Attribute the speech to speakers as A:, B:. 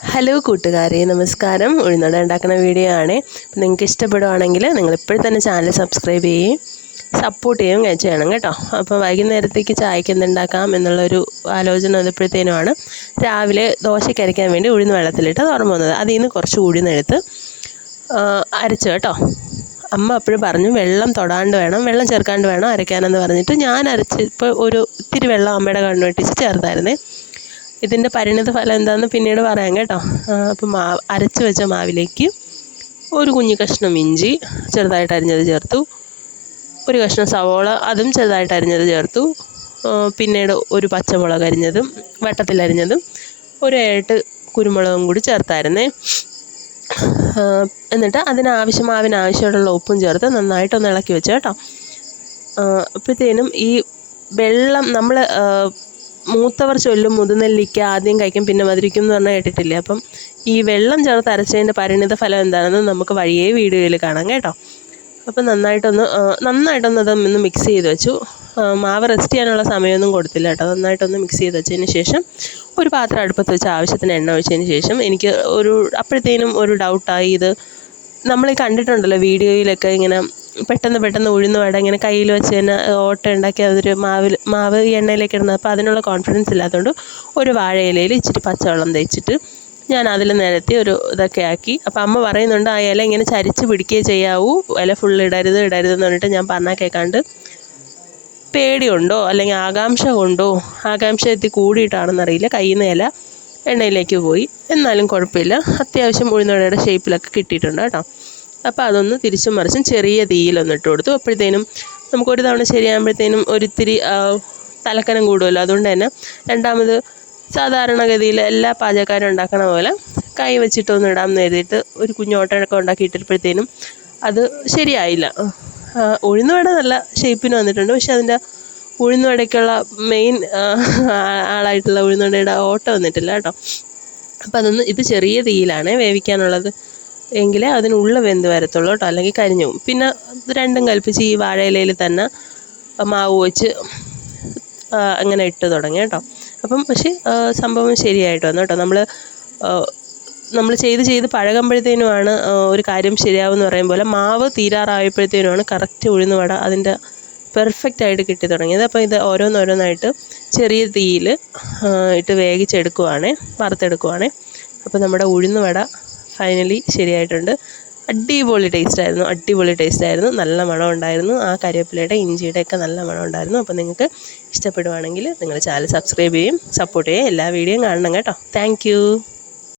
A: Hello കൂട്ടുകാരെ നമസ്കാരം. ഉഴുന്നട ഉണ്ടാക്കുന്ന വീഡിയോ ആണ്. നിങ്ങൾക്ക് ഇഷ്ടപ്പെടുവാണെങ്കിൽ നിങ്ങൾ ഇപ്പോഴും തന്നെ ചാനൽ സബ്സ്ക്രൈബ് ചെയ്യുകയും സപ്പോർട്ട് ചെയ്യുകയും ചെയ്യണം കേട്ടോ. അപ്പോൾ വൈകുന്നേരത്തേക്ക് ചായക്ക് എന്തുണ്ടാക്കാം എന്നുള്ളൊരു ആലോചന വന്നപ്പോഴത്തേനുമാണ് രാവിലെ ദോശയ്ക്ക് അരയ്ക്കാൻ വേണ്ടി ഉഴുന്ന് വെള്ളത്തിലിട്ട് തുറന്നു വന്നത്. അതിൽ നിന്ന് കുറച്ച് ഉഴുന്നെടുത്ത് അരച്ചു കേട്ടോ. അമ്മ അപ്പോഴും പറഞ്ഞു വെള്ളം തൊടാണ്ട് വേണം വെള്ളം ചേർക്കാണ്ട് വേണം അരയ്ക്കാനെന്ന് പറഞ്ഞിട്ട് ഞാൻ അരച്ച് ഇപ്പോൾ ഒരു ഇത്തിരി വെള്ളം അമ്മയുടെ കണ്ണു വെട്ടിച്ച് ചേർത്തായിരുന്നേ. ഇതിന്റെ പരിണിത ഫലം എന്താണെന്ന് പിന്നീട് പറയാം കേട്ടോ. അപ്പോൾ മാവ് അരച്ച് വെച്ച മാവിലേക്ക് ഒരു കുഞ്ഞു കഷ്ണം ഇഞ്ചി ചെറുതായിട്ട് അരിഞ്ഞത് ചേർത്തു. ഒരു കഷ്ണം സവോള അതും ചെറുതായിട്ട് അരിഞ്ഞത് ചേർത്തു. പിന്നീട് ഒരു പച്ചമുളക് അരിഞ്ഞതും വട്ടത്തിൽ അരിഞ്ഞതും ഒരു ഏട്ട് കുരുമുളകും കൂടി ചേർത്തായിരുന്നേ. എന്നിട്ട് അതിനാവശ്യം മാവിനാവശ്യമായിട്ടുള്ള ഉപ്പും ചേർത്ത് നന്നായിട്ടൊന്ന് ഇളക്കി വെച്ചു കേട്ടോ. അപ്പോഴത്തേനും ഈ വെള്ളം നമ്മൾ മൂത്തവർ ചൊല്ലും മുതുനെല്ലിക്ക ആദ്യം കഴിക്കും പിന്നെ മധുരിക്കും എന്ന് പറഞ്ഞാൽ കേട്ടിട്ടില്ലേ? അപ്പം ഈ വെള്ളം ചേർത്ത് അരച്ചതിന്റെ പരിണിത ഫലം എന്താണെന്ന് നമുക്ക് വഴിയേ വീഡിയോയിൽ കാണാം കേട്ടോ. അപ്പം നന്നായിട്ടൊന്ന് നന്നായിട്ടൊന്ന് അതൊന്ന് മിക്സ് ചെയ്ത് വെച്ചു. മാവ് റെസ്റ്റ് ചെയ്യാനുള്ള സമയമൊന്നും കൊടുത്തില്ല കേട്ടോ. നന്നായിട്ടൊന്ന് മിക്സ് ചെയ്ത് വെച്ചതിന് ശേഷം ഒരു പാത്രം അടുപ്പത്ത് വെച്ച് ആവശ്യത്തിന് എണ്ണ ഒഴിച്ചതിന് ശേഷം എനിക്ക് ഒരു അപ്പോഴത്തേനും ഒരു ഡൗട്ടായി ഇത് നമ്മൾ കണ്ടിട്ടുണ്ടല്ലോ വീഡിയോയിലൊക്കെ ഇങ്ങനെ പെട്ടെന്ന് പെട്ടെന്ന് ഉഴുന്ന് വട ഇങ്ങനെ കയ്യിൽ വെച്ച് തന്നെ ഓട്ട ഉണ്ടാക്കി അതൊരു മാവിൽ മാവ് എണ്ണയിലേക്ക് ഇടുന്നത്. അപ്പോൾ അതിനുള്ള കോൺഫിഡൻസ് ഇല്ലാത്തതുകൊണ്ട് ഒരു വാഴയിലയിൽ ഇച്ചിരി പച്ചവെള്ളം തേച്ചിട്ട് ഞാൻ അതിൽ നിരത്തി ഒരു ഇതൊക്കെ ആക്കി. അപ്പോൾ അമ്മ പറയുന്നുണ്ട് ആ ഇല ഇങ്ങനെ ചരിച്ച് പിടിക്കുകയേ ചെയ്യാവൂ. ഇല ഫുൾ ഇടരുത് ഇടരുത് എന്ന് പറഞ്ഞിട്ട് ഞാൻ പറഞ്ഞാൽ കേൾക്കാണ്ട് പേടിയുണ്ടോ? അല്ലെങ്കിൽ ആകാംക്ഷ കൊണ്ടോ ആകാംക്ഷ എത്തി കൂടിയിട്ടാണെന്നറിയില്ല കയ്യിൽ നിന്ന് ഇല എണ്ണയിലേക്ക് പോയി. എന്നാലും കുഴപ്പമില്ല. അത്യാവശ്യം ഉഴുന്നുവടയുടെ ഷേപ്പിലൊക്കെ കിട്ടിയിട്ടുണ്ട് കേട്ടോ. അപ്പോൾ അതൊന്ന് തിരിച്ചും മറിച്ചും ചെറിയ തീയിലൊന്ന് ഇട്ട് കൊടുത്തു. അപ്പോഴത്തേനും നമുക്കൊരു തവണ ശരിയാകുമ്പോഴത്തേനും ഒരിത്തിരി തലക്കനം കൂടുമല്ലോ. അതുകൊണ്ട് തന്നെ രണ്ടാമത് സാധാരണഗതിയിൽ എല്ലാ പാചകക്കാരും ഉണ്ടാക്കണ പോലെ കൈ വെച്ചിട്ടൊന്ന് ഇടാമെന്ന് എഴുതിയിട്ട് ഒരു കുഞ്ഞോട്ടമൊക്കെ ഉണ്ടാക്കിയിട്ടപ്പോഴത്തേനും അത് ശരിയായില്ല. ഉഴുന്നുവട നല്ല ഷേപ്പിന് വന്നിട്ടുണ്ട്. പക്ഷെ അതിന്റെ ഉഴുന്നുവടയ്ക്കുള്ള മെയിൻ ആളായിട്ടുള്ള ഉഴുന്നുവടയുടെ ഓട്ടം വന്നിട്ടില്ല കേട്ടോ. അപ്പോൾ അതൊന്ന് ഇത് ചെറിയ തീയിലാണ് വേവിക്കാനുള്ളത്. എങ്കിലേ അതിനുള്ള വെന്ത് വരത്തുള്ളൂ കേട്ടോ. അല്ലെങ്കിൽ കരിഞ്ഞു പോകും. പിന്നെ രണ്ടും കൽപ്പിച്ച് ഈ വാഴയിലയിൽ തന്നെ മാവ് വെച്ച് അങ്ങനെ ഇട്ട് തുടങ്ങി കേട്ടോ. അപ്പം പക്ഷേ സംഭവം ശരിയായിട്ട് വന്നു കേട്ടോ. നമ്മൾ നമ്മൾ ചെയ്ത് ചെയ്ത് പഴകുമ്പോഴത്തേനുമാണ് ഒരു കാര്യം ശരിയാവുമെന്ന് പറയും പോലെ മാവ് തീരാറായപ്പോഴത്തേനുമാണ് കറക്റ്റ് ഉഴുന്ന് വട അതിന്റെ പെർഫെക്റ്റ് ആയിട്ട് കിട്ടി തുടങ്ങിയത്. അപ്പോൾ ഇത് ഓരോന്നോരോന്നായിട്ട് ചെറിയ തീയിൽ ഇട്ട് വേവിച്ചെടുക്കുവാണേ വറുത്തെടുക്കുവാണേ. അപ്പോൾ നമ്മുടെ ഉഴുന്ന് വട ഫൈനലി ശരിയായിട്ടുണ്ട്. അടിപൊളി ടേസ്റ്റ് ആയിരുന്നു. അടിപൊളി ടേസ്റ്റ് ആയിരുന്നു. നല്ല മണം ഉണ്ടായിരുന്നു. ആ കറിവേപ്പിലയുടെ ഇഞ്ചിയുടെ ഒക്കെ നല്ല മണം ഉണ്ടായിരുന്നു. അപ്പോൾ നിങ്ങൾക്ക് ഇഷ്ടപ്പെടുവാണെങ്കിൽ നിങ്ങൾ ചാനൽ സബ്സ്ക്രൈബ് ചെയ്യും സപ്പോർട്ട് ചെയ്യും. എല്ലാ വീഡിയോയും കാണണം കേട്ടോ. താങ്ക്